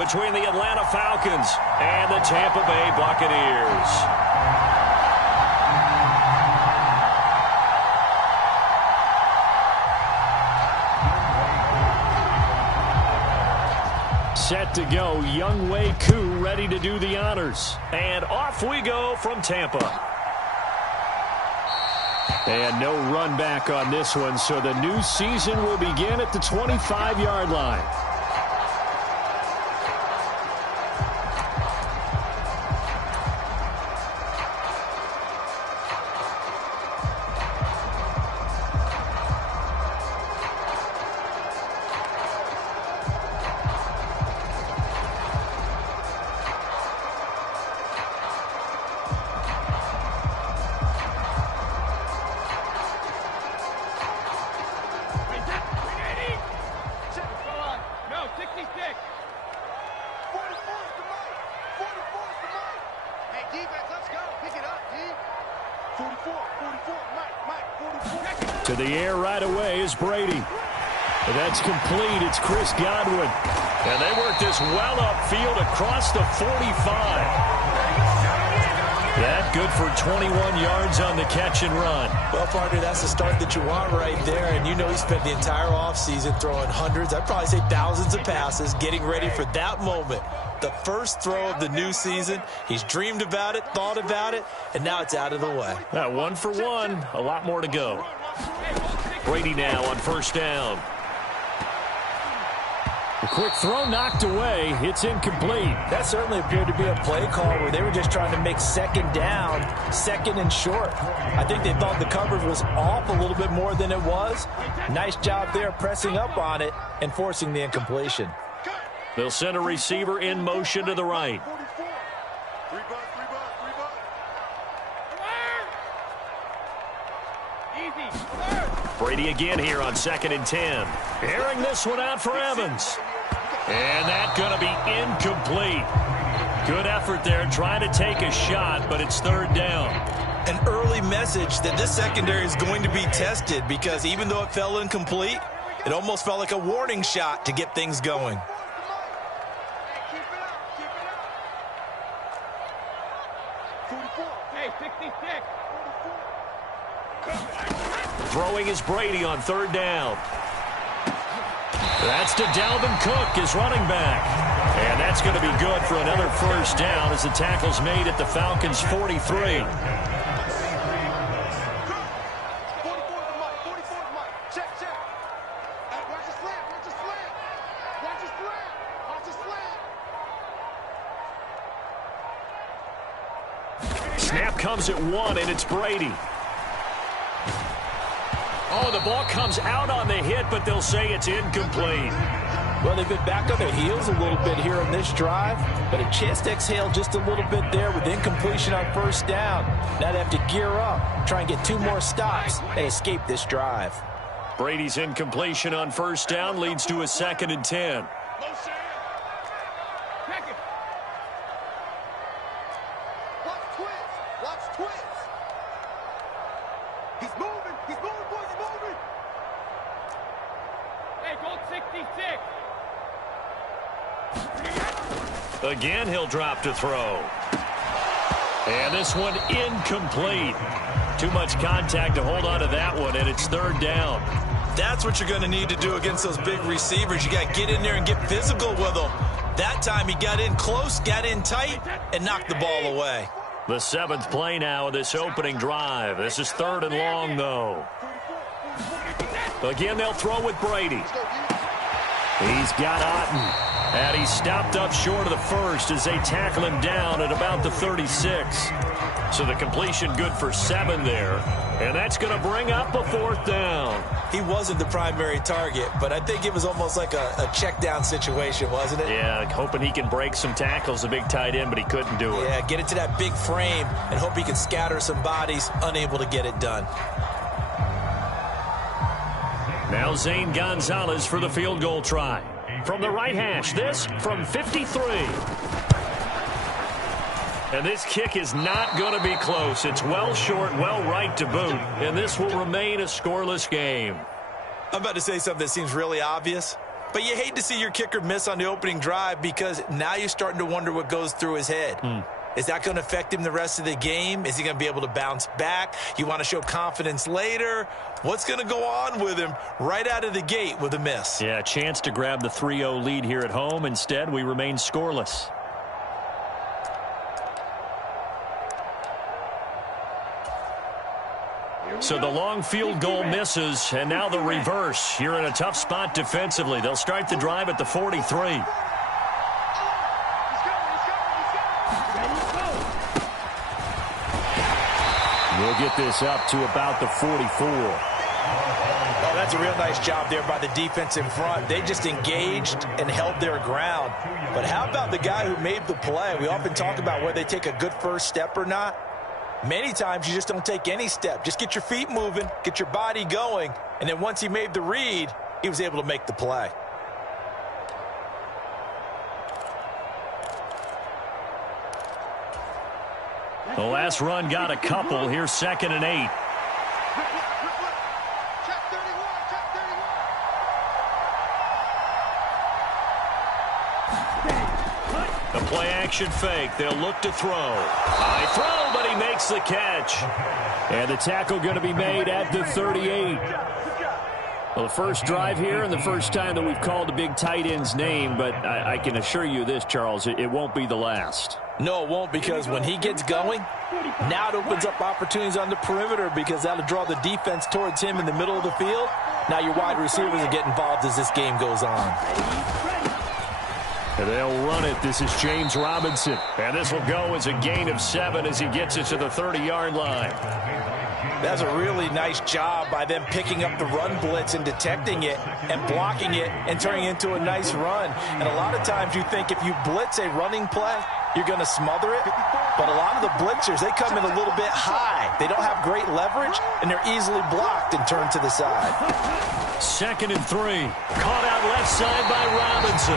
Between the Atlanta Falcons and the Tampa Bay Buccaneers. Set to go, Younghoe Koo ready to do the honors. And off we go from Tampa. And no run back on this one, so the new season will begin at the 25-yard line. To the air right away is Brady. That's complete. It's Chris Godwin. And they work this well upfield across the 45. That good for 21 yards on the catch and run. Well, partner, that's the start that you want right there. And you know he spent the entire offseason throwing hundreds, I'd probably say thousands of passes, getting ready for that moment. The first throw of the new season. He's dreamed about it, thought about it, and now it's out of the way. 1 for 1. A lot more to go. Brady now on first down. A quick throw knocked away. It's incomplete. That certainly appeared to be a play call where they were just trying to make second down, second and short. I think they thought the coverage was off a little bit more than it was. Nice job there pressing up on it and forcing the incompletion. They'll send a receiver in motion to the right. Brady again here on 2nd and 10. Airing this one out for Evans. And that's going to be incomplete. Good effort there trying to take a shot, but it's 3rd down. An early message that this secondary is going to be tested because even though it fell incomplete, it almost felt like a warning shot to get things going. Throwing is Brady on 3rd down. That's to Dalvin Cook, his running back. And that's going to be good for another first down as the tackle's made at the Falcons' 43. Snap comes at 1, and it's Brady. Oh, the ball comes out on the hit, but they'll say it's incomplete. Well, they've been back on their heels a little bit here on this drive, but a chance to exhale just a little bit there with incompletion on first down. Now they have to gear up, try and get 2 more stops, and escape this drive. Brady's incompletion on first down leads to a 2nd and 10. Again, he'll drop to throw. And this one incomplete. Too much contact to hold on to that one, and it's 3rd down. That's what you're going to need to do against those big receivers. You got to get in there and get physical with them. That time he got in close, got in tight, and knocked the ball away. The 7th play now of this opening drive. This is 3rd and long, though. Again, they'll throw with Brady. He's got Otten. And he's stopped up short of the first as they tackle him down at about the 36. So the completion good for 7 there. And that's going to bring up a 4th down. He wasn't the primary target, but I think it was almost like a check down situation, wasn't it? Yeah, hoping he can break some tackles, a big tight end, but he couldn't do it. Yeah, get into that big frame and hope he can scatter some bodies, unable to get it done. Now Zane Gonzalez for the field goal try. From the right hash, this from 53. And this kick is not going to be close. It's well short, well right to boot. And this will remain a scoreless game. I'm about to say something that seems really obvious, But you hate to see your kicker miss on the opening drive because now you're starting to wonder what goes through his head. Is that going to affect him the rest of the game? Is he going to be able to bounce back? You want to show confidence later? What's going to go on with him right out of the gate with a miss? Yeah, a chance to grab the 3-0 lead here at home. Instead, we remain scoreless. So the long field goal misses, and now the reverse. You're in a tough spot defensively. They'll start the drive at the 43. We'll get this up to about the 44. Oh, that's a real nice job there by the defense in front. They just engaged and held their ground. But how about the guy who made the play? We often talk about whether they take a good first step or not. Many times you just don't take any step. Just get your feet moving, get your body going, and then once he made the read, he was able to make the play. The last run got a couple. Here's 2nd and 8. The play-action fake. They'll look to throw. High throw, but he makes the catch. And the tackle going to be made at the 38. Well, the first drive here and the first time that we've called the big tight end's name, but I can assure you this, Charles, it won't be the last. No, it won't, because when he gets going, now it opens up opportunities on the perimeter because that'll draw the defense towards him in the middle of the field. Now your wide receivers will get involved as this game goes on. And they'll run it. This is James Robinson. And this will go as a gain of 7 as he gets it to the 30-yard line. That's a really nice job by them picking up the run blitz and detecting it and blocking it and turning it into a nice run. And a lot of times you think if you blitz a running play, you're going to smother it. But a lot of the blitzers, they come in a little bit high. They don't have great leverage, and they're easily blocked and turned to the side. 2nd and 3. Caught out left side by Robinson.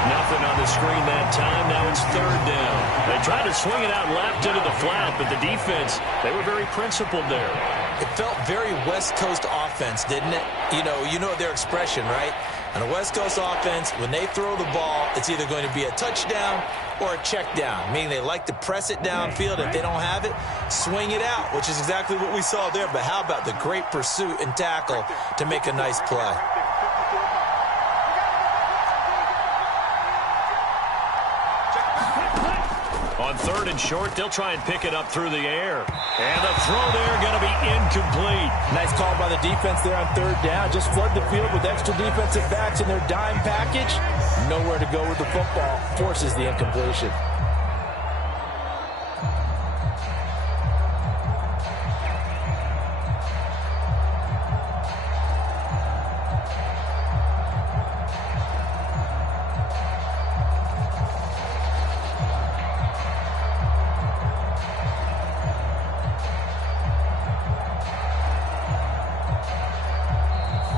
Nothing on the screen that time. Now it's 3rd down. They tried to swing it out left into the flat, but the defense, they were very principled there. It felt very West Coast offense, didn't it? You know their expression, right? On a West Coast offense, when they throw the ball, it's either going to be a touchdown or a check down, meaning they like to press it downfield. If they don't have it, swing it out, which is exactly what we saw there. But how about the great pursuit and tackle to make a nice play? On 3rd and short, they'll try and pick it up through the air. And the throw there going to be incomplete. Nice call by the defense there on 3rd down. Just flood the field with extra defensive backs in their dime package. Nowhere to go with the football. Forces the incompletion.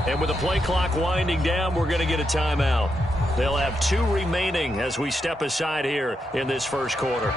And with the play clock winding down, we're going to get a timeout. They'll have 2 remaining as we step aside here in this first quarter.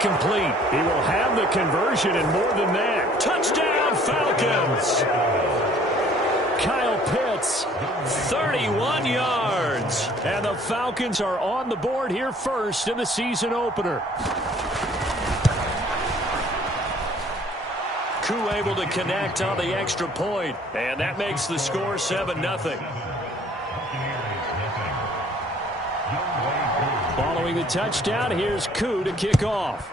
Complete. He will have the conversion and more than that. Touchdown, Falcons. Kyle Pitts, 31 yards. And the Falcons are on the board here first in the season opener. Koo able to connect on the extra point. And that makes the score 7-0. Following the touchdown, here's Koo to kick off.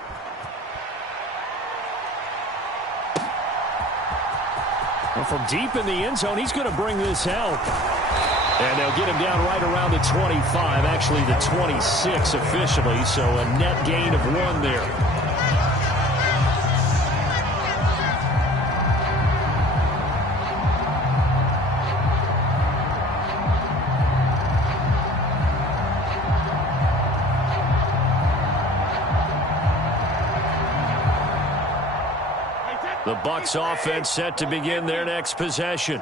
Well, from deep in the end zone, he's going to bring this out. And they'll get him down right around the 25, actually the 26 officially, so a net gain of 1 there. The Bucs offense set to begin their next possession.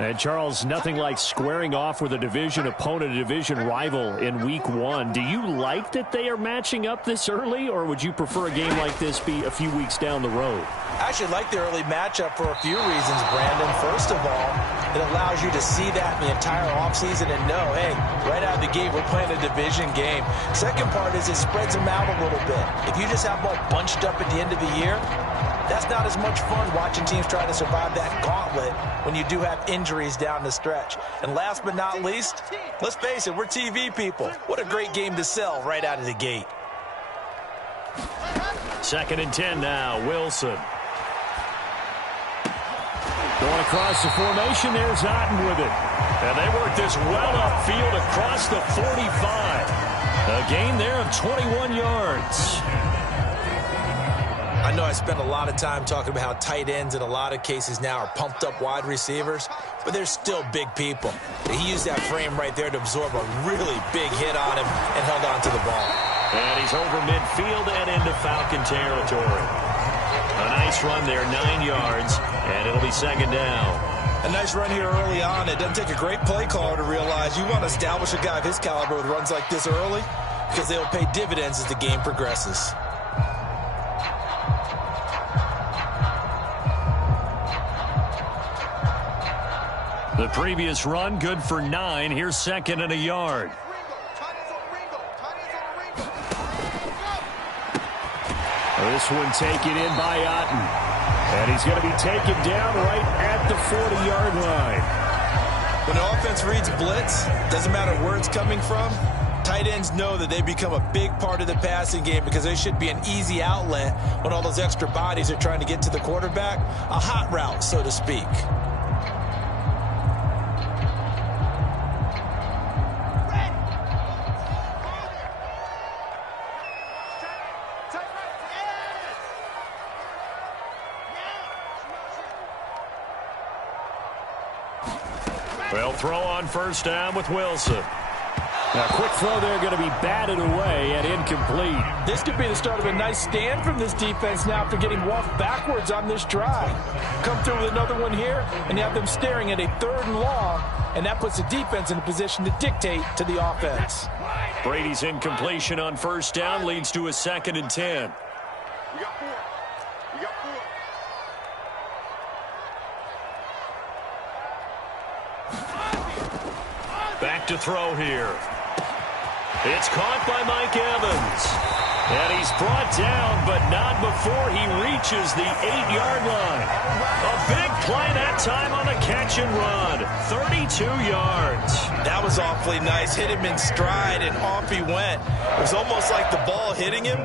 And, Charles, nothing like squaring off with a division opponent, a division rival in Week 1. Do you like that they are matching up this early, or would you prefer a game like this be a few weeks down the road? I actually like the early matchup for a few reasons, Brandon. First of all, it allows you to see that in the entire offseason and know, hey, right out of the gate, we're playing a division game. Second part is it spreads them out a little bit. If you just have them all bunched up at the end of the year, that's not as much fun watching teams try to survive that gauntlet when you do have injuries down the stretch. And last but not least, let's face it, we're TV people. What a great game to sell right out of the gate. 2nd and 10 now, Wilson. Going across the formation, there's Otten with it. And they work this well upfield across the 45. A gain there of 21 yards. I know I spend a lot of time talking about how tight ends in a lot of cases now are pumped up wide receivers, but they're still big people. He used that frame right there to absorb a really big hit on him and held on to the ball. And he's over midfield and into Falcon territory. A nice run there, 9 yards, and it'll be 2nd down. A nice run here early on. It doesn't take a great play caller to realize you want to establish a guy of his caliber with runs like this early because they'll pay dividends as the game progresses. The previous run, good for 9. Here's 2nd and a yard. This one taken in by Otten. And he's going to be taken down right at the 40-yard line. When the offense reads blitz, doesn't matter where it's coming from, tight ends know that they become a big part of the passing game because they should be an easy outlet when all those extra bodies are trying to get to the quarterback. A hot route, so to speak. They'll throw on 1st down with Wilson. Now, quick throw there going to be batted away and incomplete. This could be the start of a nice stand from this defense now after getting walked backwards on this drive. Come through with another one here, and you have them staring at a 3rd and long, and that puts the defense in a position to dictate to the offense. Brady's incompletion on 1st down leads to a 2nd and 10. Back to throw here. It's caught by Mike Evans. And he's brought down, but not before he reaches the 8-yard line. A big play that time on the catch and run. 32 yards. That was awfully nice. Hit him in stride, and off he went. It was almost like the ball hitting him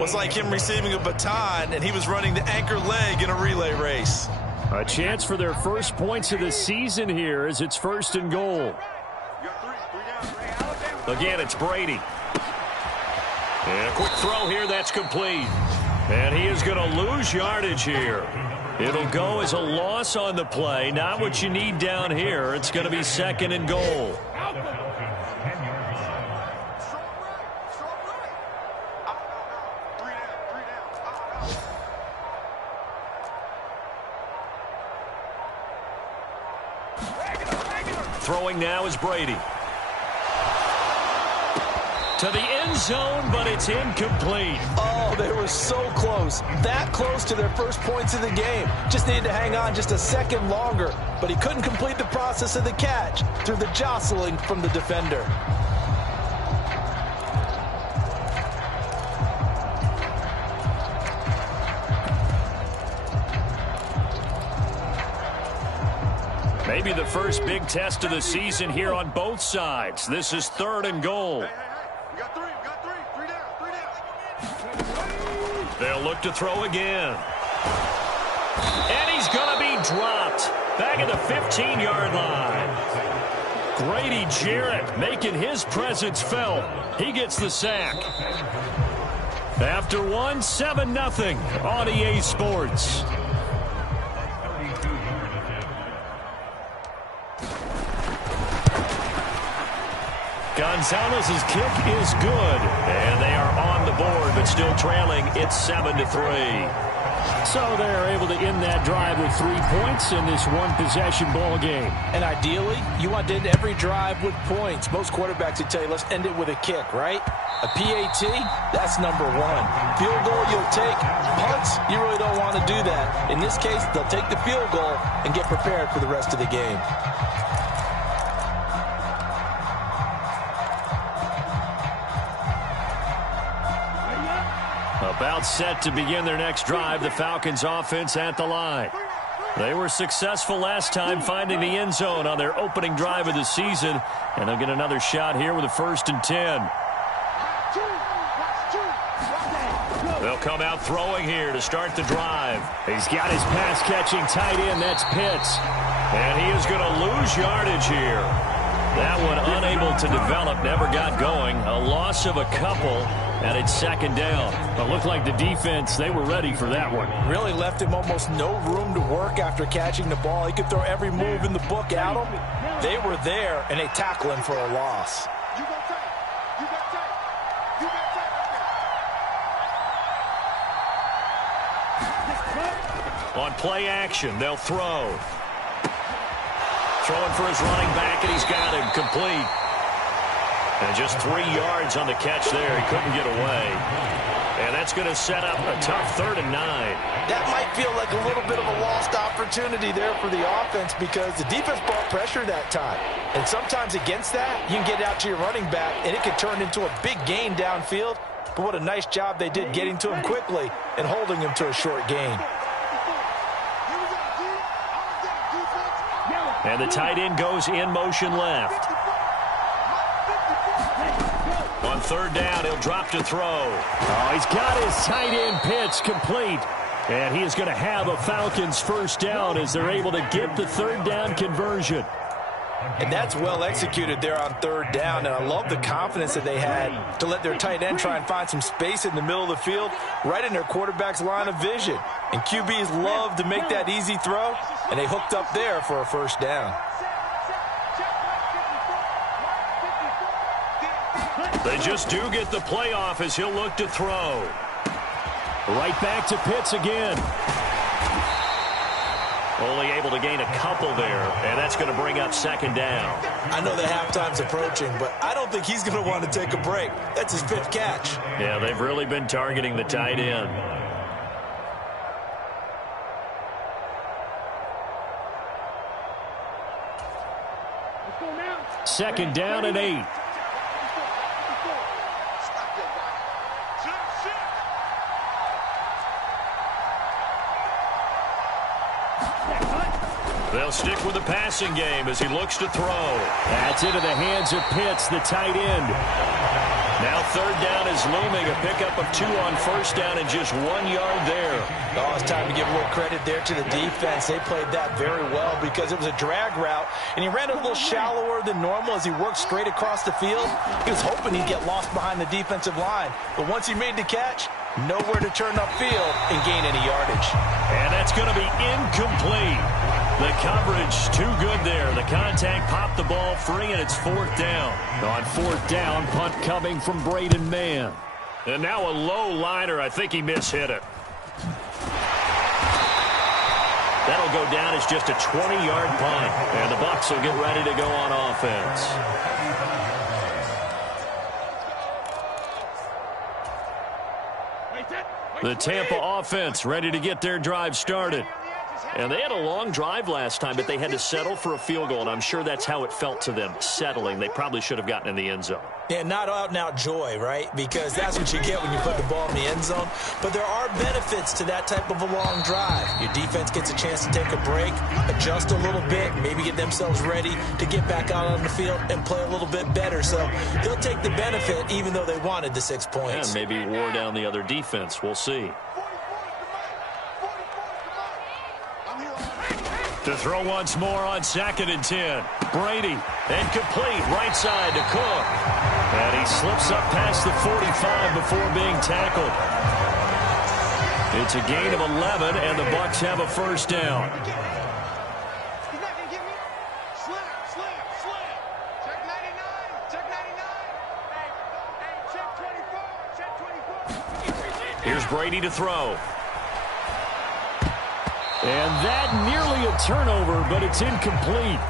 was like him receiving a baton, and he was running the anchor leg in a relay race. A chance for their first points of the season here as it's 1st and goal. Again, it's Brady. And a quick throw here, that's complete. And he is going to lose yardage here. It'll go as a loss on the play. Not what you need down here. It's going to be 2nd and goal. Throwing now is Brady. To the end zone, but it's incomplete. Oh, they were so close. That close to their first points of the game. Just needed to hang on just a second longer. But he couldn't complete the process of the catch through the jostling from the defender. Maybe the first big test of the season here on both sides. This is 3rd and goal. They'll look to throw again. And he's going to be dropped. Back at the 15-yard line. Grady Jarrett making his presence felt. He gets the sack. After one, 7-0 on EA Sports. Gonzalez's kick is good, and they are on the board, but still trailing. It's 7-3. So they're able to end that drive with 3 points in this one-possession ball game. And ideally, you want to end every drive with points. Most quarterbacks would tell you, let's end it with a kick, right? A PAT, that's number one. Field goal you'll take. Punts, you really don't want to do that. In this case, they'll take the field goal and get prepared for the rest of the game. About set to begin their next drive, the Falcons offense at the line. They were successful last time finding the end zone on their opening drive of the season, and they'll get another shot here with a 1st and 10. They'll come out throwing here to start the drive. He's got his pass-catching tight end, that's Pitts. And he is going to lose yardage here. That one unable to develop, never got going. A loss of a couple. And it's 2nd down. It looked like the defense, they were ready for that one. Really left him almost no room to work after catching the ball. He could throw every move in the book at him. They were there, and they tackle him for a loss. On play action, they'll throw. Throwing for his running back, and he's got him complete. And just 3 yards on the catch there. He couldn't get away. And that's going to set up a tough 3rd and 9. That might feel like a little bit of a lost opportunity there for the offense because the defense brought pressure that time. And sometimes against that, you can get out to your running back, and it could turn into a big gain downfield. But what a nice job they did getting to him quickly and holding him to a short gain. And the tight end goes in motion left. On 3rd down, he'll drop to throw. Oh, he's got his tight end Pitts complete. And he is going to have a Falcons 1st down as they're able to get the 3rd down conversion. And that's well executed there on 3rd down. And I love the confidence that they had to let their tight end try and find some space in the middle of the field, right in their quarterback's line of vision. And QBs love to make that easy throw, and they hooked up there for a 1st down. They just do get the playoff as he'll look to throw. Right back to Pitts again. Only able to gain a couple there, and that's going to bring up 2nd down. I know that halftime's approaching, but I don't think he's going to want to take a break. That's his 5th catch. Yeah, they've really been targeting the tight end. Second down and 8. They'll stick with the passing game as he looks to throw. That's into the hands of Pitts, the tight end. Now 3rd down is looming. A pickup of 2 on 1st down and just 1 yard there. Oh, it's time to give a little credit there to the defense. They played that very well because it was a drag route, and he ran it a little shallower than normal as he worked straight across the field. He was hoping he'd get lost behind the defensive line, but once he made the catch, nowhere to turn upfield and gain any yardage. And that's going to be incomplete. The coverage too good there. The contact popped the ball free, and it's 4th down. On 4th down, punt coming from Braden Mann. And now a low liner. I think he mishit it. That'll go down as just a 20-yard punt. And the Bucs will get ready to go on offense. The Tampa offense ready to get their drive started. And they had a long drive last time, but they had to settle for a field goal, and I'm sure that's how it felt to them, settling. They probably should have gotten in the end zone. Yeah, not out-and-out joy, right? Because that's what you get when you put the ball in the end zone. But there are benefits to that type of a long drive. Your defense gets a chance to take a break, adjust a little bit, maybe get themselves ready to get back out on the field and play a little bit better. So they'll take the benefit even though they wanted the 6 points. And maybe wore down the other defense. We'll see. To throw once more on 2nd and 10. Brady, incomplete, right side to Cook. And he slips up past the 45 before being tackled. It's a gain of 11, and the Bucs have a 1st down. Here's Brady to throw. And that nearly a turnover, but it's incomplete.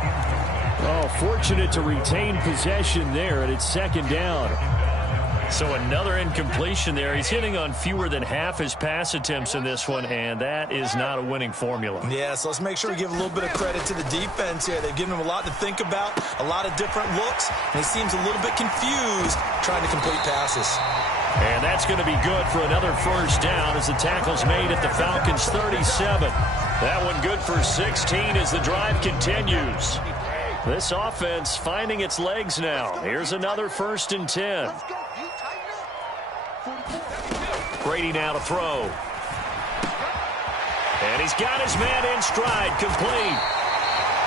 Oh, fortunate to retain possession there, and it's second down. So another incompletion there. He's hitting on fewer than half his pass attempts in this one, and that is not a winning formula. Yeah, so let's make sure we give a little bit of credit to the defense here. They've given him a lot to think about, a lot of different looks, and he seems a little bit confused trying to complete passes. And that's going to be good for another first down as the tackle's made at the Falcons' 37. That one good for 16 as the drive continues. This offense finding its legs now. Here's another 1st and 10. Brady now to throw. And he's got his man in stride, complete.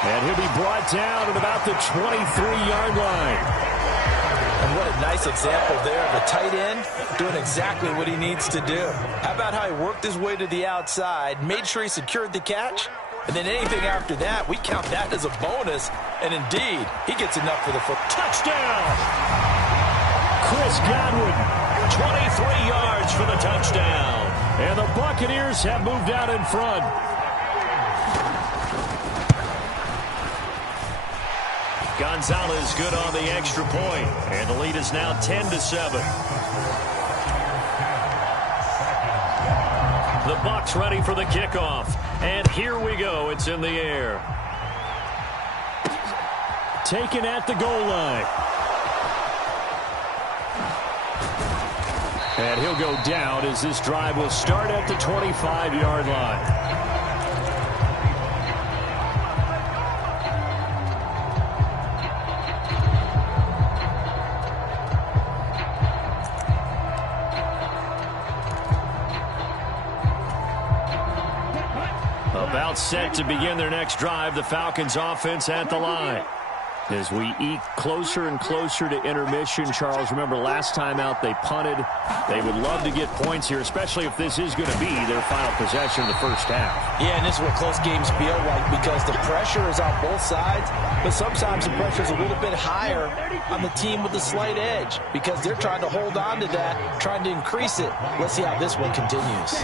And he'll be brought down at about the 23-yard line. And what a nice example there of a tight end doing exactly what he needs to do. How about how he worked his way to the outside, made sure he secured the catch, and then anything after that, we count that as a bonus. And indeed, he gets enough for the foot. Touchdown! Chris Godwin, 23 yards for the touchdown. And the Buccaneers have moved out in front. Gonzalez good on the extra point, and the lead is now 10-7. The Bucs ready for the kickoff, and here we go. It's in the air. Taken at the goal line. And he'll go down as this drive will start at the 25-yard line. About set to begin their next drive, the Falcons offense at the line. As we eke closer and closer to intermission, Charles, remember last time out they punted. They would love to get points here, especially if this is going to be their final possession of the first half. Yeah, and this is what close games feel like because the pressure is on both sides, but sometimes the pressure is a little bit higher on the team with the slight edge because they're trying to hold on to that, trying to increase it. Let's see how this one continues.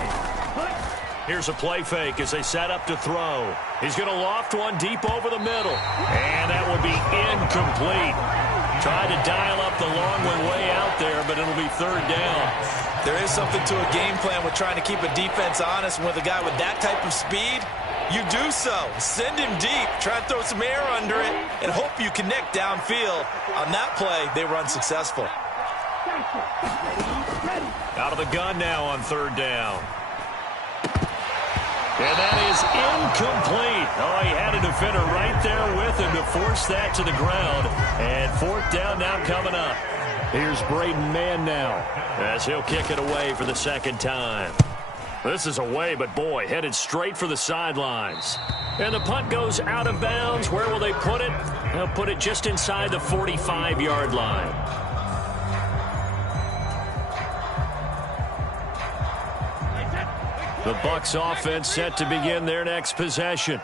Here's a play fake as they set up to throw. He's going to loft one deep over the middle. And that will be incomplete. Tried to dial up the long one way out there, but it'll be third down. There is something to a game plan with trying to keep a defense honest. With a guy with that type of speed, you do so. Send him deep. Try and throw some air under it and hope you connect downfield. On that play, they were unsuccessful. Out of the gun now on third down. And that is incomplete. Oh, he had a defender right there with him to force that to the ground. And fourth down now coming up. Here's Braden Mann now as he'll kick it away for the second time. This is away, but boy, headed straight for the sidelines. And the punt goes out of bounds. Where will they put it? They'll put it just inside the 45-yard line. The Bucs offense set to begin their next possession.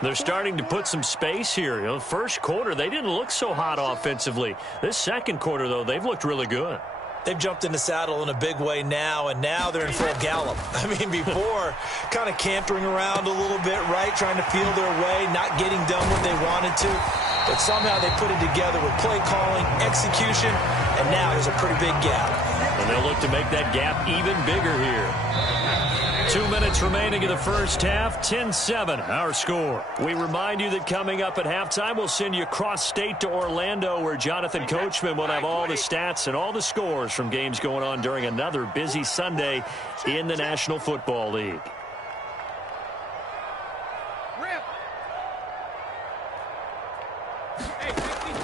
They're starting to put some space here. You know, first quarter, they didn't look so hot offensively. This second quarter, though, they've looked really good. They've jumped in the saddle in a big way now, and now they're in full gallop. I mean, before, kind of cantering around a little bit, right, trying to feel their way, not getting done what they wanted to. But somehow they put it together with play calling, execution, and now there's a pretty big gap. And they'll look to make that gap even bigger here. 2 minutes remaining in the first half, 10-7, our score. We remind you that coming up at halftime, we'll send you cross-state to Orlando, where Jonathan Coachman will have all the stats and all the scores from games going on during another busy Sunday in the National Football League.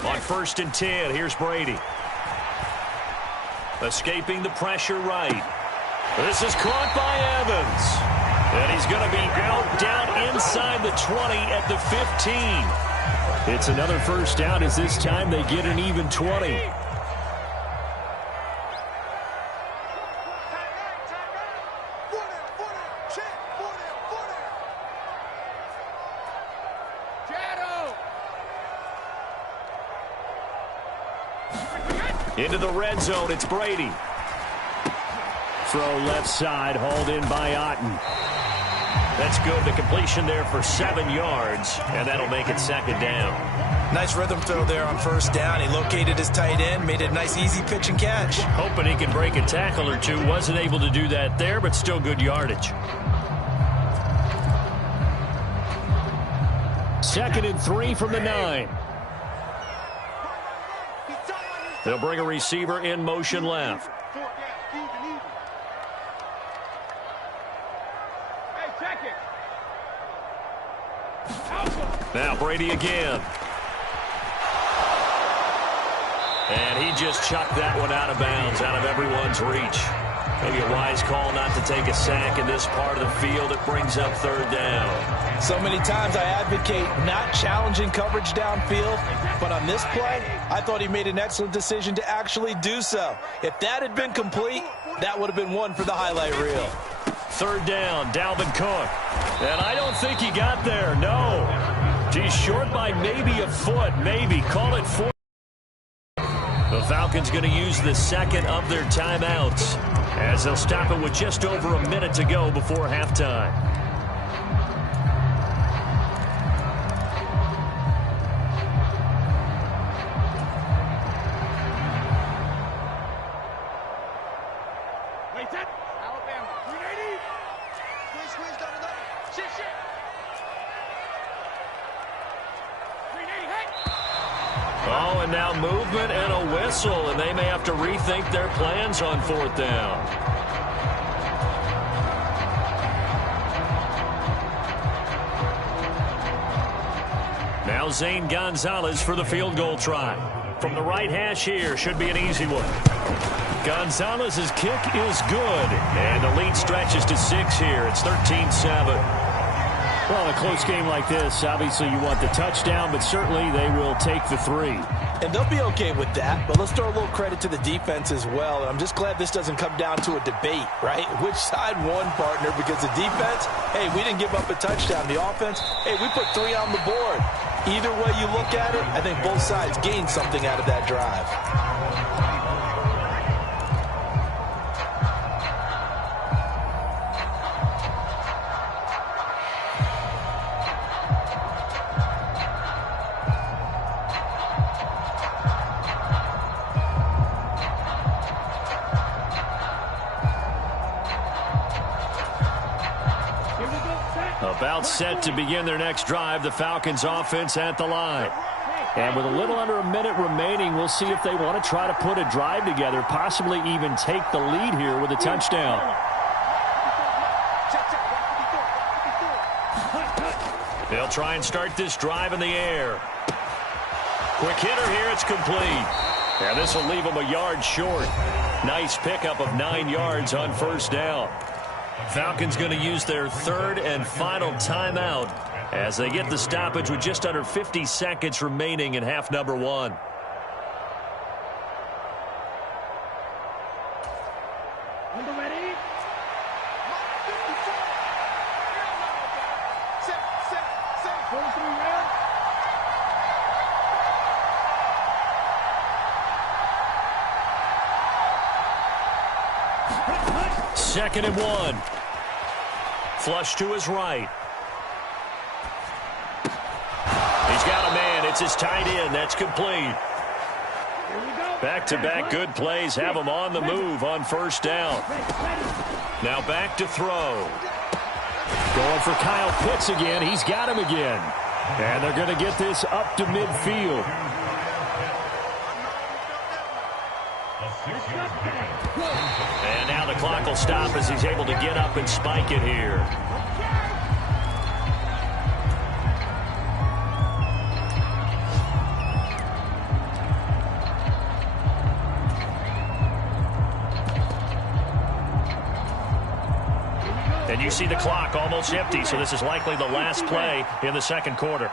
On 1st and 10, here's Brady. Escaping the pressure right. This is caught by Evans. And he's going to be out down inside the 20 at the 15. It's another first down as this time they get an even 20. Into the red zone, it's Brady. Throw left side, hauled in by Otten. That's good. The completion there for 7 yards, and that'll make it second down. Nice rhythm throw there on first down. He located his tight end, made it a nice easy pitch and catch. Hoping he can break a tackle or two. Wasn't able to do that there, but still good yardage. 2nd and 3 from the 9. They'll bring a receiver in motion left. Now Brady again. And he just chucked that one out of bounds, out of everyone's reach. Maybe a wise call not to take a sack in this part of the field. It brings up 3rd down. So many times I advocate not challenging coverage downfield, but on this play, I thought he made an excellent decision to actually do so. If that had been complete, that would have been one for the highlight reel. 3rd down, Dalvin Cook. And I don't think he got there, no. He's short by maybe a foot, maybe. Call it 4. The Falcons going to use the 2nd of their timeouts as they'll stop it with just over a minute to go before halftime. Oh, and now movement and a whistle, and they may have to rethink their plans on 4th down. Now Zane Gonzalez for the field goal try. From the right hash here, should be an easy one. Gonzalez's kick is good, and the lead stretches to 6 here. It's 13-7. Well, in a close game like this, obviously you want the touchdown, but certainly they will take the 3. And they'll be okay with that, but let's throw a little credit to the defense as well. I'm just glad this doesn't come down to a debate, right? Which side won, partner? Because the defense, hey, we didn't give up a touchdown. The offense, hey, we put 3 on the board. Either way you look at it, I think both sides gained something out of that drive. About set to begin their next drive, the Falcons offense at the line. And with a little under a minute remaining, we'll see if they want to try to put a drive together, possibly even take the lead here with a touchdown. They'll try and start this drive in the air. Quick hitter here, it's complete. And this will leave them a yard short. Nice pickup of 9 yards on 1st down. Falcons going to use their 3rd and final timeout as they get the stoppage with just under 50 seconds remaining in half number 1. Ready? Set. 43 round. 2nd and 1. Flush to his right. He's got a man. It's his tight end. That's complete. Back-to-back good plays have him on the move on 1st down. Now back to throw. Going for Kyle Pitts again. He's got him again. And they're going to get this up to midfield. And now the clock will stop as he's able to get up and spike it here. And you see the clock almost empty, so this is likely the last play in the 2nd quarter.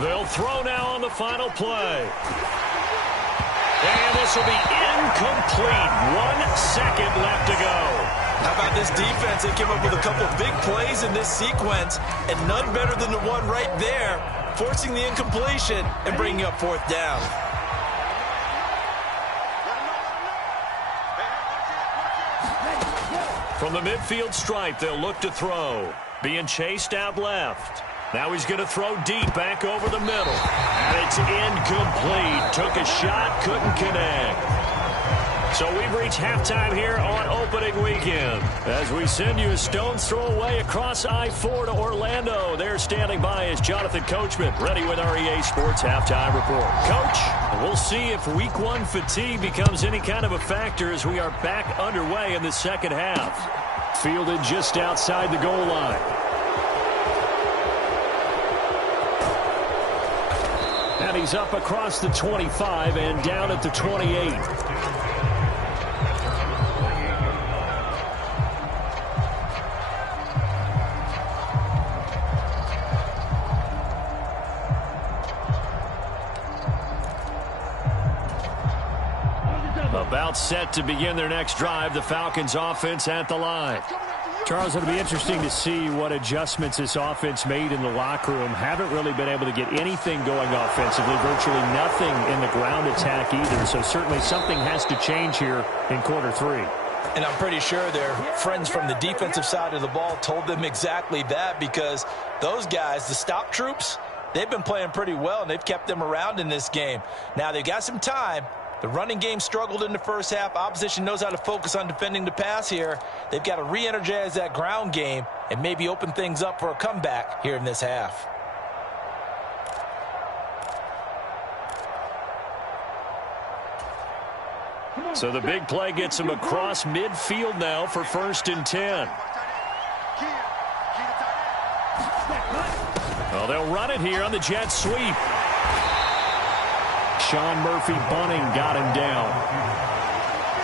They'll throw now on the final play. And this will be incomplete. 1 second left to go. How about this defense? They came up with a couple big plays in this sequence, and none better than the one right there, forcing the incompletion and bringing up 4th down. From the midfield stripe, they'll look to throw. Being chased out left. Now he's going to throw deep back over the middle. And it's incomplete. Took a shot, couldn't connect. So we've reached halftime here on opening weekend. As we send you a stone's throw away across I-4 to Orlando. There standing by is Jonathan Coachman, ready with our EA Sports Halftime Report. Coach, we'll see if Week 1 fatigue becomes any kind of a factor as we are back underway in the second half. Fielded just outside the goal line. And he's up across the 25 and down at the 28. About set to begin their next drive. The Falcons offense at the line. Charles, it'll be interesting to see what adjustments this offense made in the locker room. Haven't really been able to get anything going offensively. Virtually nothing in the ground attack either. So certainly something has to change here in quarter 3. And I'm pretty sure their friends from the defensive side of the ball told them exactly that, because those guys, the stop troops, they've been playing pretty well, and they've kept them around in this game. Now they've got some time. The running game struggled in the first half. Opposition knows how to focus on defending the pass here. They've got to re-energize that ground game and maybe open things up for a comeback here in this half. So the big play gets him across midfield now for 1st and 10. Well, they'll run it here on the jet sweep. Sean Murphy-Bunting got him down.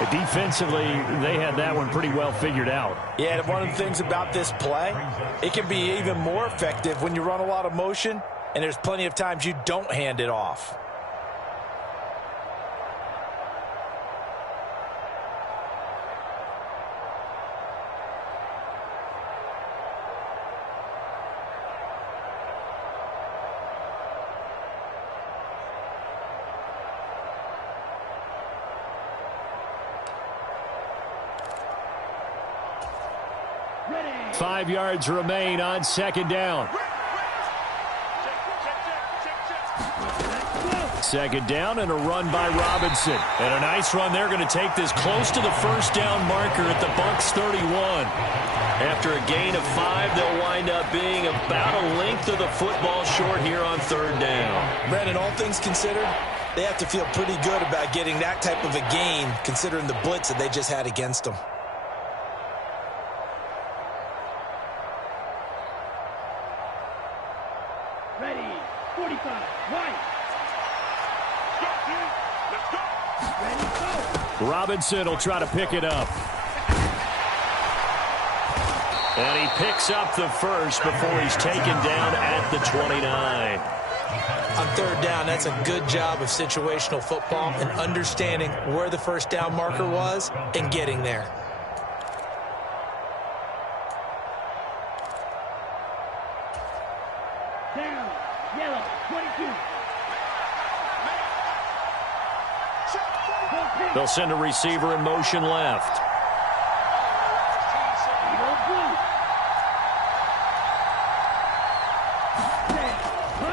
But defensively, they had that one pretty well figured out. Yeah, and one of the things about this play, it can be even more effective when you run a lot of motion, and there's plenty of times you don't hand it off. Ready. 5 yards remain on 2nd down. 2nd down and a run by Robinson. And a nice run. They're going to take this close to the 1st down marker at the Bucs 31. After a gain of 5, they'll wind up being about a length of the football short here on 3rd down. Brandon, all things considered, they have to feel pretty good about getting that type of a gain, considering the blitz that they just had against them. Ready. 45. Right. Ready, go. Robinson will try to pick it up. And he picks up the first before he's taken down at the 29. On 3rd down, that's a good job of situational football and understanding where the 1st down marker was and getting there. Down. Yellow. 22. They'll send a receiver in motion left.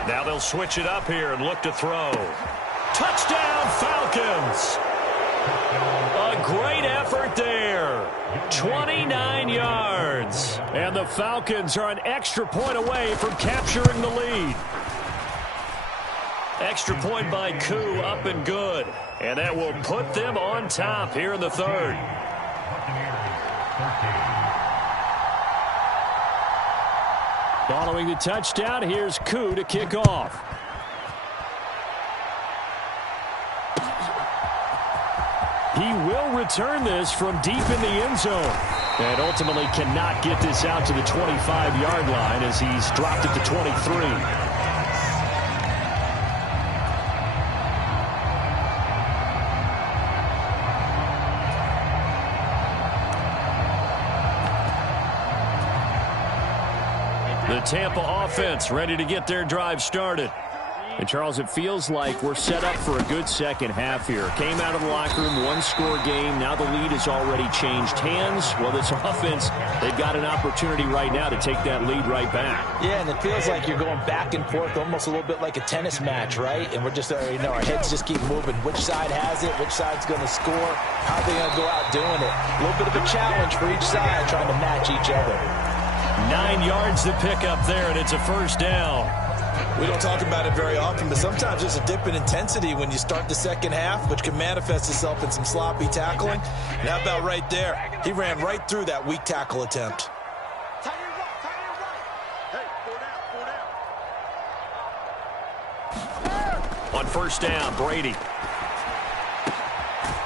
Now they'll switch it up here and look to throw. Touchdown, Falcons! A great effort there. 29 yards. And the Falcons are an extra point away from capturing the lead. Extra point by Koo, up and good. And that will put them on top here in the 3rd. Following the touchdown, here's Koo to kick off. He will return this from deep in the end zone. And ultimately cannot get this out to the 25-yard line as he's dropped at the 23. The Tampa offense ready to get their drive started. And, Charles, it feels like we're set up for a good second half here. Came out of the locker room, one-score game. Now the lead has already changed hands. Well, this offense, they've got an opportunity right now to take that lead right back. Yeah, and it feels like you're going back and forth almost a little bit like a tennis match, right? And we're just, our heads just keep moving. Which side has it? Which side's going to score? How are they going to go out doing it? A little bit of a challenge for each side trying to match each other. 9 yards to pick up there, and it's a first down. We don't talk about it very often, but sometimes there's a dip in intensity when you start the second half, which can manifest itself in some sloppy tackling. And how about right there? He ran right through that weak tackle attempt. On first down, Brady.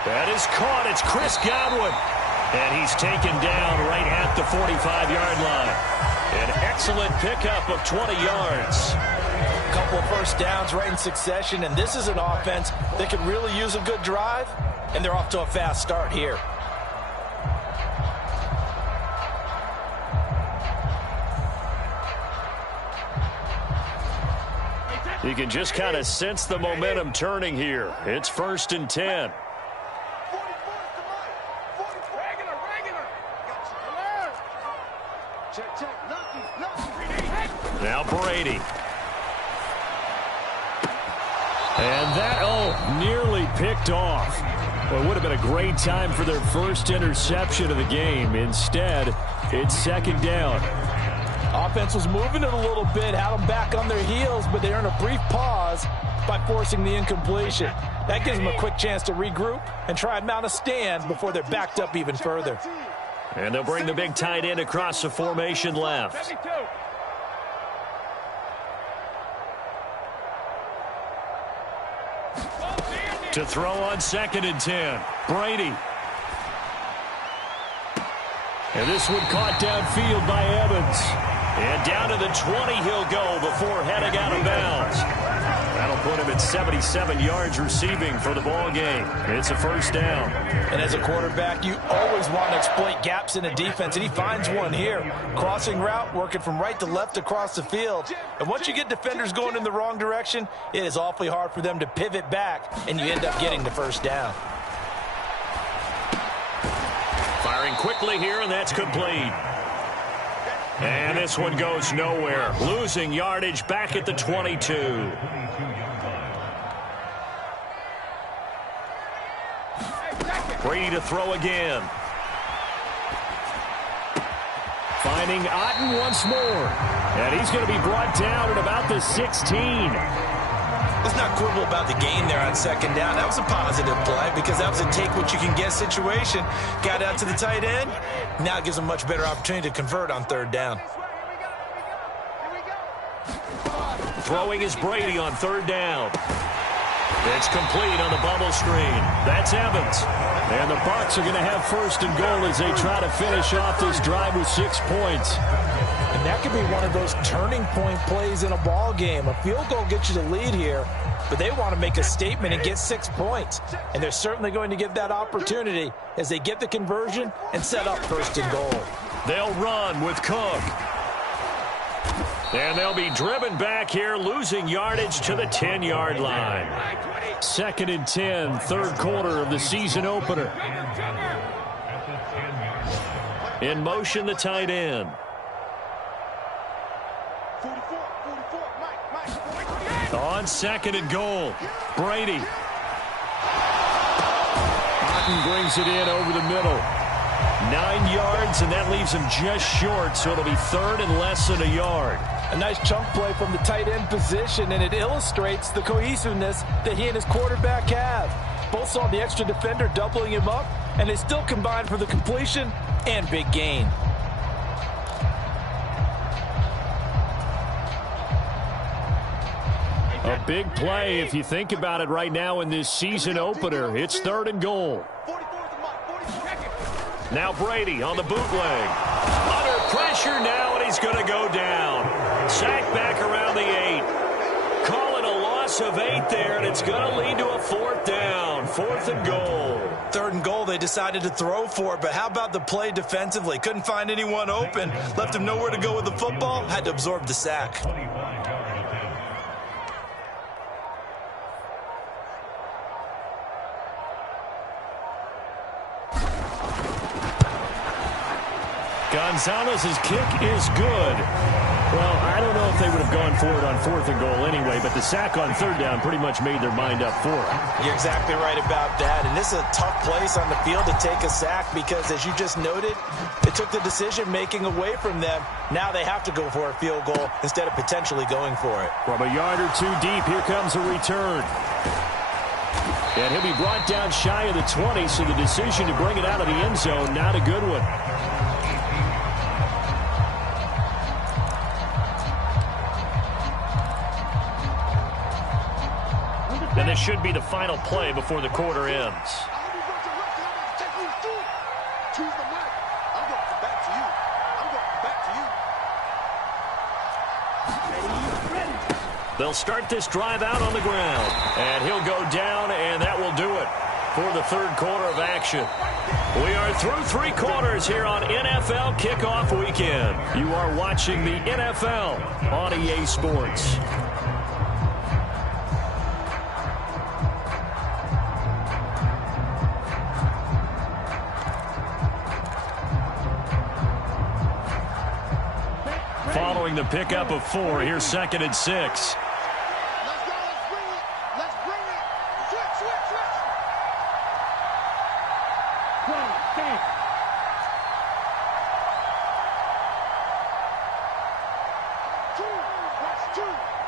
That is caught. It's Chris Godwin. And he's taken down right at the 45-yard line. An excellent pickup of 20 yards. A couple of first downs right in succession, and this is an offense that can really use a good drive, and they're off to a fast start here. You can just kind of sense the momentum turning here. It's 1st and 10. Now Brady. And that, nearly picked off. Well, it would have been a great time for their first interception of the game. Instead, it's 2nd down. Offense was moving it a little bit, had them back on their heels, but they earned a brief pause by forcing the incompletion. That gives them a quick chance to regroup and try and mount a stand before they're backed up even further. And they'll bring the big tight end across the formation left. To throw on 2nd and 10. Brady. And this one caught downfield by Evans. And down to the 20 he'll go before heading out of bounds. That'll put him at 77 yards receiving for the ball game. It's a first down. And as a quarterback, you always want to exploit gaps in a defense, and he finds one here. Crossing route, working from right to left across the field. And once you get defenders going in the wrong direction, it is awfully hard for them to pivot back, and you end up getting the first down. Firing quickly here, and that's complete. And this one goes nowhere. Losing yardage back at the 22. Brady to throw again. Finding Otten once more. And he's going to be brought down at about the 16. Let's not quibble about the gain there on 2nd down. That was a positive play because that was a take-what-you-can-get situation. Got out to the tight end. Now it gives them a much better opportunity to convert on 3rd down. Throwing is Brady on 3rd down. It's complete on the bubble screen. That's Evans. And the Bucs are going to have 1st and goal as they try to finish off this drive with 6 points. And that could be one of those turning point plays in a ball game. A field goal gets you the lead here, but they want to make a statement and get 6 points. And they're certainly going to get that opportunity as they get the conversion and set up 1st and goal. They'll run with Cook. And they'll be driven back here, losing yardage to the 10-yard line. 2nd and 10, 3rd quarter of the season opener. In motion, the tight end. On 2nd and goal, Brady. Otten brings it in over the middle. 9 yards, and that leaves him just short, so it'll be 3rd and less than a yard. A nice chunk play from the tight end position, and it illustrates the cohesiveness that he and his quarterback have. Both saw the extra defender doubling him up, and they still combined for the completion and big gain. A big play if you think about it right now in this season opener. It's 3rd and goal. Now Brady on the bootleg. Under pressure now, and he's going to go down. Sacked back around the 8. Call it a loss of 8 there, and it's going to lead to a 4th down. 4th and goal. 3rd and goal, they decided to throw for it, but how about the play defensively? Couldn't find anyone open. Left him nowhere to go with the football. Had to absorb the sack. Gonzalez's kick is good. Well, I don't know if they would have gone for it on 4th and goal anyway, but the sack on 3rd down pretty much made their mind up for it. You're exactly right about that, and this is a tough place on the field to take a sack because, as you just noted, it took the decision-making away from them. Now they have to go for a field goal instead of potentially going for it. From a yard or two deep, here comes a return. And he'll be brought down shy of the 20, so the decision to bring it out of the end zone, not a good one. And this should be the final play before the quarter ends. They'll start this drive out on the ground. And he'll go down, and that will do it for the 3rd quarter of action. We are through 3 quarters here on NFL Kickoff Weekend. You are watching the NFL on EA Sports. Following the pickup of 4, here's 2nd and 6. Let's go, let's bring it. Let's bring it. Switch.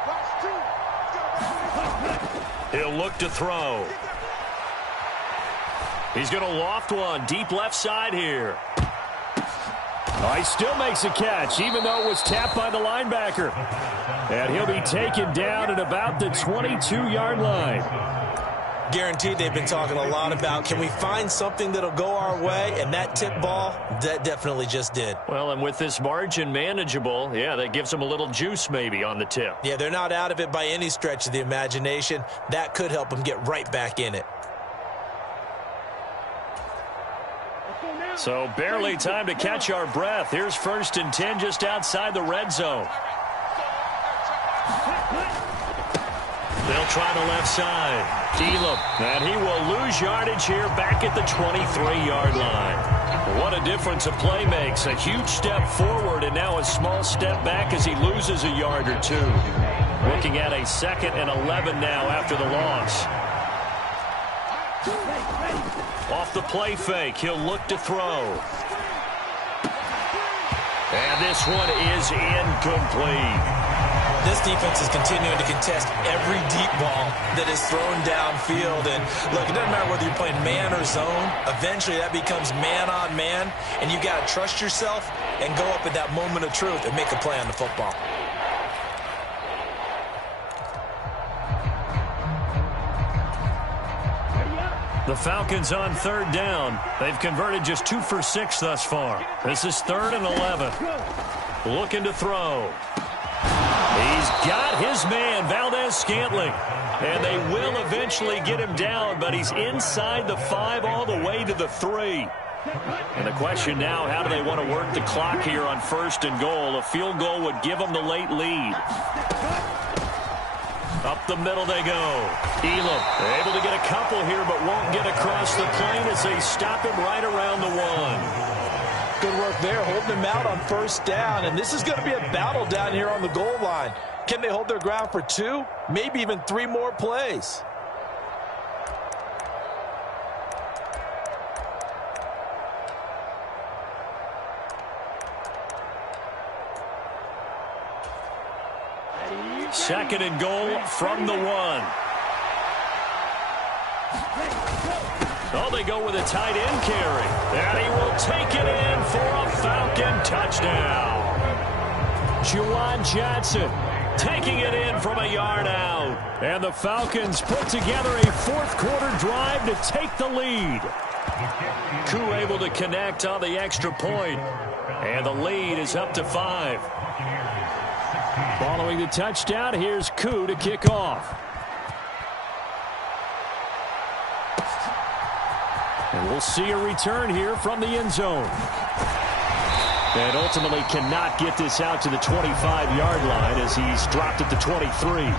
Watch two. He'll look to throw. He's going to loft one deep left side here. Oh, he still makes a catch, even though it was tapped by the linebacker. And he'll be taken down at about the 22-yard line. Guaranteed they've been talking a lot about, can we find something that'll go our way? And that tip ball, that definitely just did. Well, and with this margin manageable, yeah, that gives them a little juice maybe on the tip. Yeah, they're not out of it by any stretch of the imagination. That could help them get right back in it. So barely time to catch our breath. Here's 1st and 10 just outside the red zone. They'll try the left side. Elam, and he will lose yardage here back at the 23-yard line. What a difference a play makes. A huge step forward and now a small step back as he loses a yard or 2. Looking at a 2nd and 11 now after the loss. Off the play fake, he'll look to throw. And this one is incomplete. This defense is continuing to contest every deep ball that is thrown downfield. And look, it doesn't matter whether you're playing man or zone. Eventually that becomes man on man. And you got to trust yourself and go up at that moment of truth and make a play on the football. The Falcons on 3rd down. They've converted just 2 for 6 thus far. This is 3rd and 11. Looking to throw. He's got his man, Valdez-Scantling. And they will eventually get him down, but he's inside the 5 all the way to the 3. And the question now, how do they want to work the clock here on 1st and goal? A field goal would give them the late lead. Up the middle they go. Elam able to get a couple here, but won't get across the plane as they stop him right around the 1. Good work there, holding him out on 1st down. And this is going to be a battle down here on the goal line. Can they hold their ground for 2, maybe even 3 more plays? Second and goal from the 1. Oh, they go with a tight end carry. And he will take it in for a Falcon touchdown. Juwan Johnson taking it in from a yard out. And the Falcons put together a 4th quarter drive to take the lead. Koo able to connect on the extra point. And the lead is up to 5. Following the touchdown, here's Koo to kick off. And we'll see a return here from the end zone. And ultimately cannot get this out to the 25-yard line as he's dropped at the 23.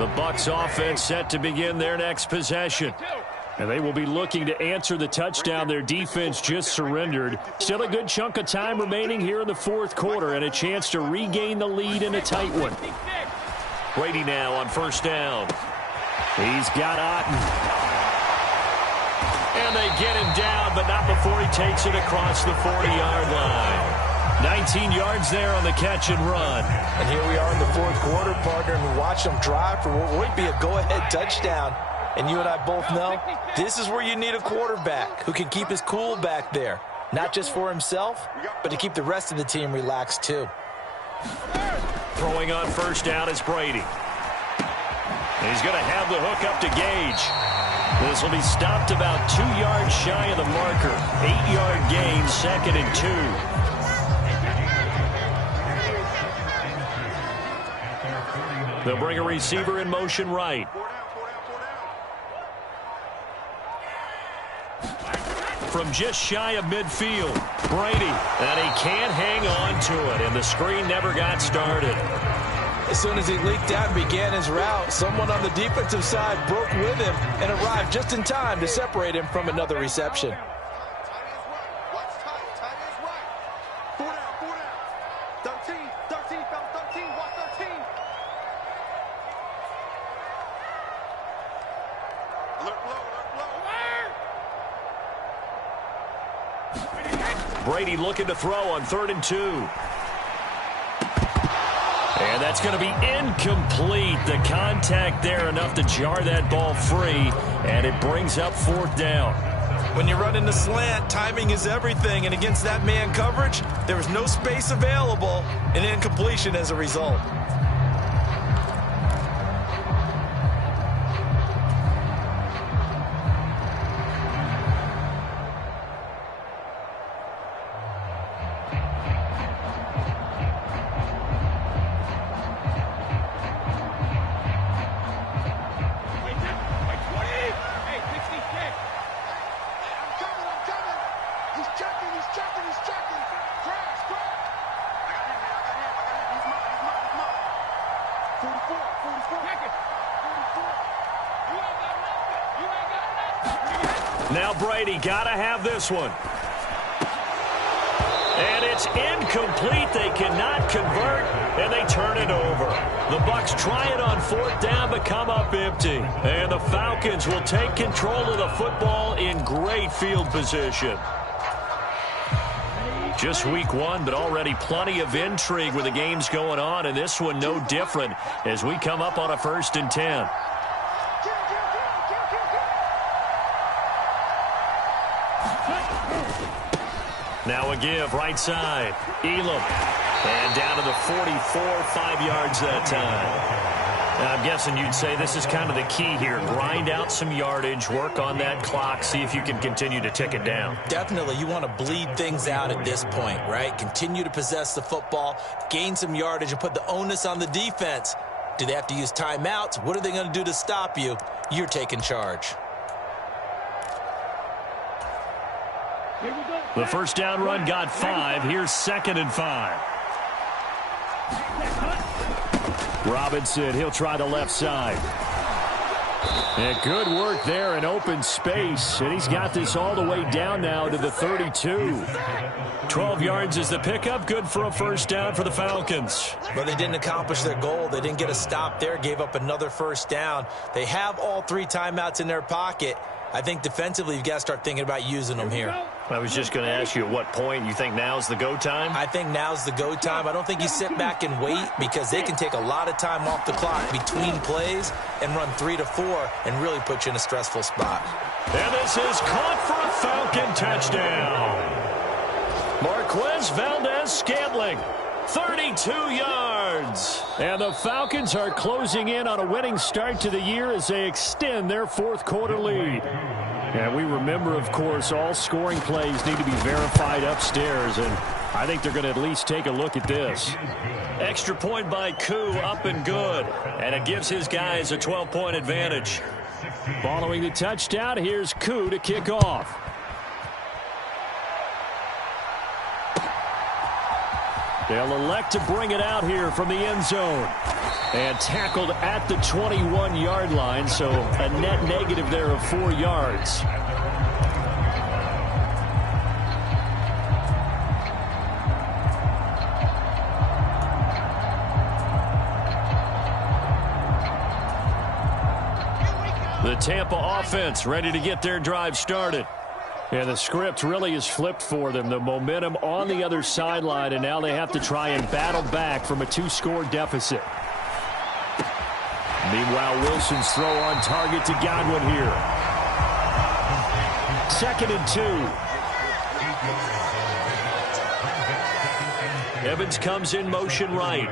The Bucs offense set to begin their next possession. And they will be looking to answer the touchdown their defense just surrendered. Still a good chunk of time remaining here in the fourth quarter and a chance to regain the lead in a tight one. Brady now on first down. He's got Otten. And they get him down, but not before he takes it across the 40-yard line. 19 yards there on the catch and run. And here we are in the fourth quarter, partner, and we watch them drive for what would be a go-ahead touchdown. And you and I both know this is where you need a quarterback who can keep his cool back there. Not just for himself, but to keep the rest of the team relaxed too. Throwing on first down is Brady. He's going to have the hook up to Gage. This will be stopped about 2 yards shy of the marker. 8-yard gain, 2nd and 2. They'll bring a receiver in motion right. From just shy of midfield, Brady. And he can't hang on to it, and the screen never got started. As soon as he leaked out and began his route, someone on the defensive side broke with him and arrived just in time to separate him from another reception. Brady looking to throw on 3rd and 2. And that's going to be incomplete. The contact there enough to jar that ball free, and it brings up 4th down. When you're running the slant, timing is everything, and against that man coverage, there was no space available, and incompletion as a result. Now Brady got to have this one. And it's incomplete. They cannot convert, and they turn it over. The Bucs try it on 4th down, but come up empty. And the Falcons will take control of the football in great field position. Just week 1, but already plenty of intrigue with the games going on, and this one no different as we come up on a 1st and 10. Now a give, right side. Elam. And down to the 44, 5 yards that time. Now I'm guessing you'd say this is kind of the key here. Grind out some yardage, work on that clock, see if you can continue to tick it down. Definitely, you want to bleed things out at this point, right? Continue to possess the football, gain some yardage, and put the onus on the defense. Do they have to use timeouts? What are they going to do to stop you? You're taking charge. The first down run got 5. Here's 2nd and 5. Robinson, he'll try the left side. And good work there in open space. And he's got this all the way down now to the 32. 12 yards is the pickup. Good for a first down for the Falcons. But they didn't accomplish their goal. They didn't get a stop there. Gave up another first down. They have all 3 timeouts in their pocket. I think defensively you've got to start thinking about using them here. I was just going to ask you at what point you think now's the go time? I think now's the go time. I don't think you sit back and wait because they can take a lot of time off the clock between plays and run 3 to 4 and really put you in a stressful spot. And this is caught for a Falcon touchdown. Marquez Valdez-Scantling, 32 yards. And the Falcons are closing in on a winning start to the year as they extend their 4th quarter lead. And we remember, of course, all scoring plays need to be verified upstairs, and I think they're going to at least take a look at this. Extra point by Koo, up and good, and it gives his guys a 12-point advantage. Following the touchdown, here's Koo to kick off. They'll elect to bring it out here from the end zone. And tackled at the 21-yard line, so a net negative there of 4 yards. The Tampa offense ready to get their drive started. And the script really is flipped for them. The momentum on the other sideline, and now they have to try and battle back from a 2-score deficit. Meanwhile, Wilson's throw on target to Godwin here. 2nd and 2. Evans comes in motion right.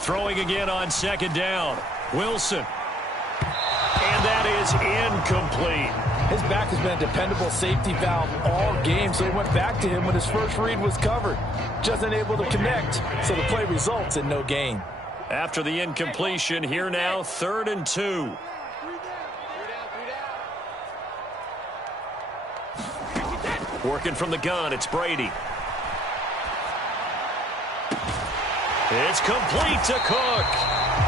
Throwing again on 2nd down. Wilson. And that is incomplete. His back has been a dependable safety valve all game, so he went back to him when his first read was covered. Just unable to connect, so the play results in no gain. After the incompletion, here now, 3rd and 2. Working from the gun, it's Brady. It's complete to Cook.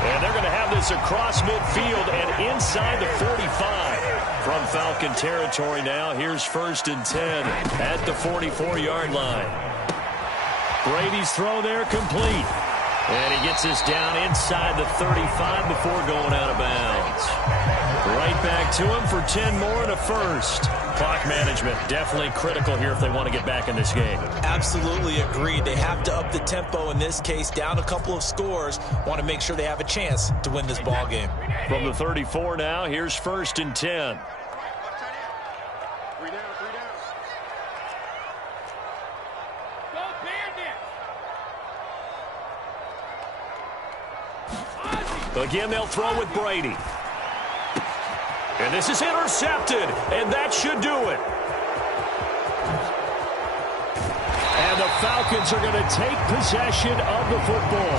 And they're going to have this across midfield and inside the 45. From Falcon territory now, here's 1st and 10 at the 44-yard line. Brady's throw there complete. And he gets this down inside the 35 before going out of bounds. Right back to him for 10 more and a first. Clock management definitely critical here if they want to get back in this game. Absolutely agreed. They have to up the tempo in this case, down a couple of scores. Want to make sure they have a chance to win this ball game. From the 34 now, here's 1st and 10. Again, they'll throw with Brady. And this is intercepted, and that should do it. And the Falcons are going to take possession of the football.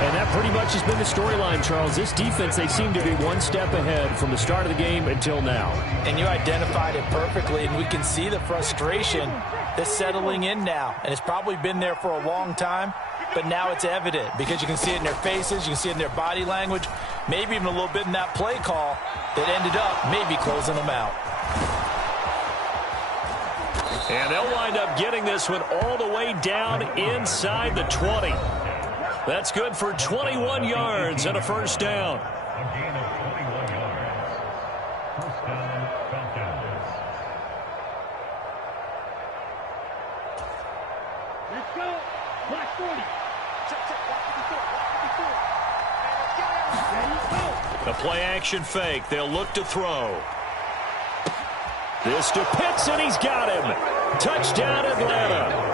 And that pretty much has been the storyline, Charles. This defense, they seem to be one step ahead from the start of the game until now. And you identified it perfectly, and we can see the frustration that's settling in now. And it's probably been there for a long time, but now it's evident because you can see it in their faces, you can see it in their body language, maybe even a little bit in that play call that ended up maybe closing them out. And they'll wind up getting this one all the way down inside the 20. That's good for 21 yards and a first down. Let's go. Black 40. Ready, go. A play-action fake. They'll look to throw. This to Pitts, and he's got him. Touchdown, Atlanta.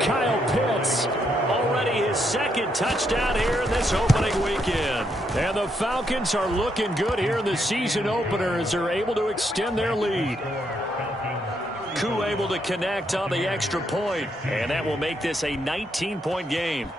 Kyle Pitts, already his 2nd touchdown here in this opening weekend. And the Falcons are looking good here in the season opener as they're able to extend their lead. Koo able to connect on the extra point, and that will make this a 19-point game.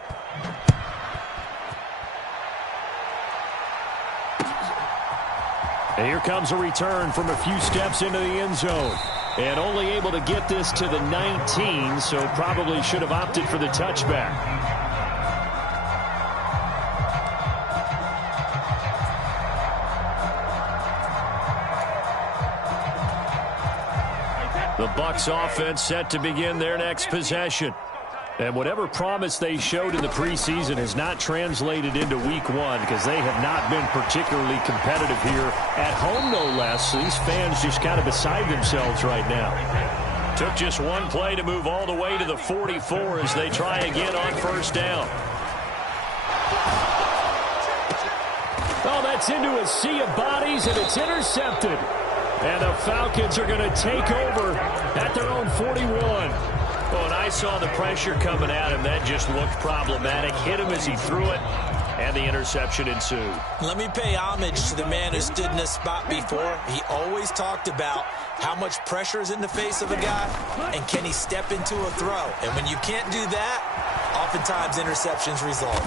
And here comes a return from a few steps into the end zone. And only able to get this to the 19, so probably should have opted for the touchback. The Bucs offense set to begin their next possession. And whatever promise they showed in the preseason has not translated into week 1 because they have not been particularly competitive here at home, no less. So these fans just kind of beside themselves right now. Took just one play to move all the way to the 44 as they try again on first down. Oh, that's into a sea of bodies, and it's intercepted. And the Falcons are going to take over at their own 41. Oh, and I saw the pressure coming at him. That just looked problematic. Hit him as he threw it, and the interception ensued. Let me pay homage to the man who stood in this spot before. He always talked about how much pressure is in the face of a guy, and can he step into a throw. And when you can't do that, oftentimes interceptions result.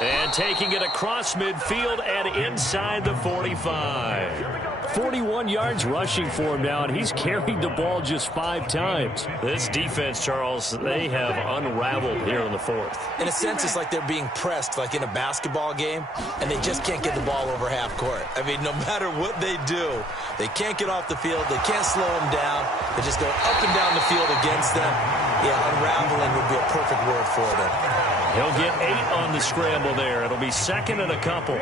And taking it across midfield and inside the 45. 41 yards rushing for him now, and he's carried the ball just 5 times. This defense, Charles, they have unraveled here in the 4th. In a sense, it's like they're being pressed, like in a basketball game, and they just can't get the ball over half court. I mean, no matter what they do, they can't get off the field. They can't slow them down. They just go up and down the field against them. Yeah, unraveling would be a perfect word for them. He'll get 8 on the scramble there. It'll be 2nd and a couple.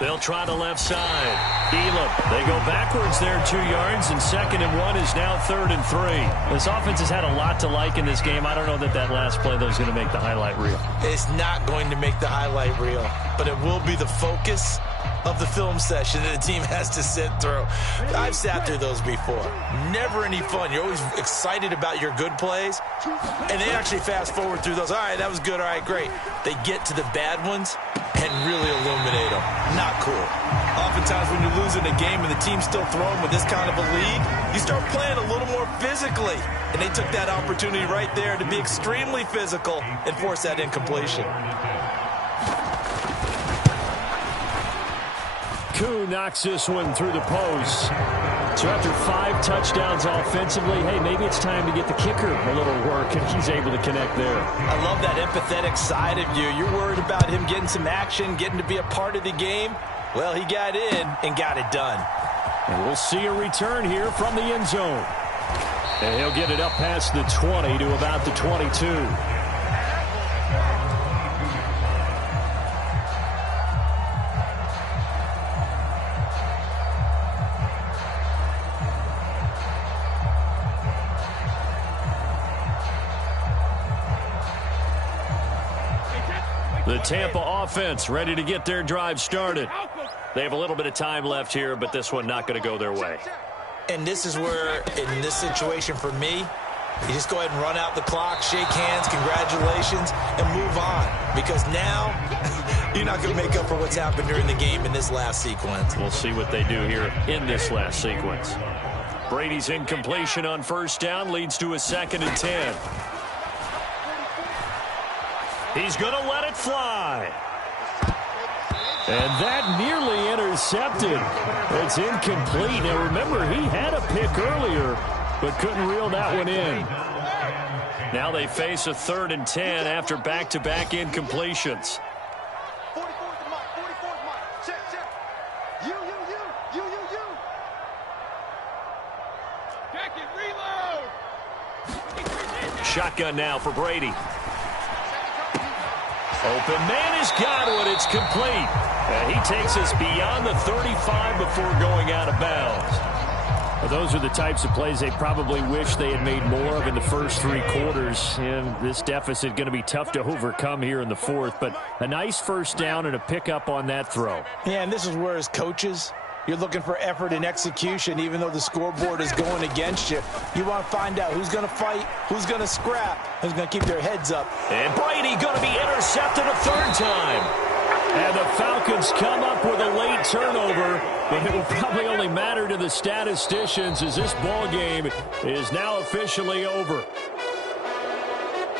They'll try the left side. Elam, they go backwards there 2 yards, and 2nd and 1 is now 3rd and 3. This offense has had a lot to like in this game. I don't know that last play, though, is going to make the highlight reel. It's not going to make the highlight reel, but it will be the focus of the film session that the team has to sit through. I've sat through those before. Never any fun. You're always excited about your good plays, and they actually fast forward through those. All right, that was good. All right, great. They get to the bad ones and really illuminate them. Not cool. Oftentimes when you're losing a game and the team's still throwing with this kind of a lead, you start playing a little more physically. And they took that opportunity right there to be extremely physical and force that incompletion. Koo knocks this one through the post. So after 5 touchdowns offensively, hey, maybe it's time to get the kicker a little work, and he's able to connect there. I love that empathetic side of you. You're worried about him getting some action, getting to be a part of the game. Well, he got in and got it done. And we'll see a return here from the end zone. And he'll get it up past the 20 to about the 22. The Tampa offense ready to get their drive started. They have a little bit of time left here, but this one not going to go their way. And this is where, in this situation for me, you just go ahead and run out the clock, shake hands, congratulations, and move on. Because now, you're not going to make up for what's happened during the game in this last sequence. We'll see what they do here in this last sequence. Brady's incompletion on 1st down leads to a 2nd and 10. He's going to let it fly. And that nearly intercepted. It's incomplete. Now, remember, he had a pick earlier, but couldn't reel that one in. Now they face a 3rd and 10 after back-to-back incompletions. 44's the mark. 44's mark. Check. You. Check it. Reload. Shotgun now for Brady. Open man is Godwin. It's complete. And he takes us beyond the 35 before going out of bounds. Well, those are the types of plays they probably wish they had made more of in the first 3 quarters. And this deficit going to be tough to overcome here in the 4th. But a nice 1st down and a pickup on that throw. Yeah, and this is where, as coaches, you're looking for effort and execution, even though the scoreboard is going against you. You want to find out who's going to fight, who's going to scrap, who's going to keep their heads up. And Brady going to be intercepted a 3rd time. And the Falcons come up with a late turnover, but it will probably only matter to the statisticians as this ball game is now officially over.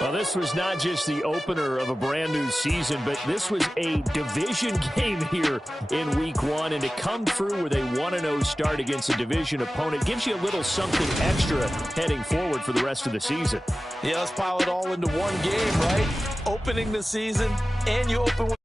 Well, this was not just the opener of a brand new season, but this was a division game here in week 1. And to come through with a 1-0 start against a division opponent gives you a little something extra heading forward for the rest of the season. Yeah, let's pile it all into one game, right? Opening the season, and you open with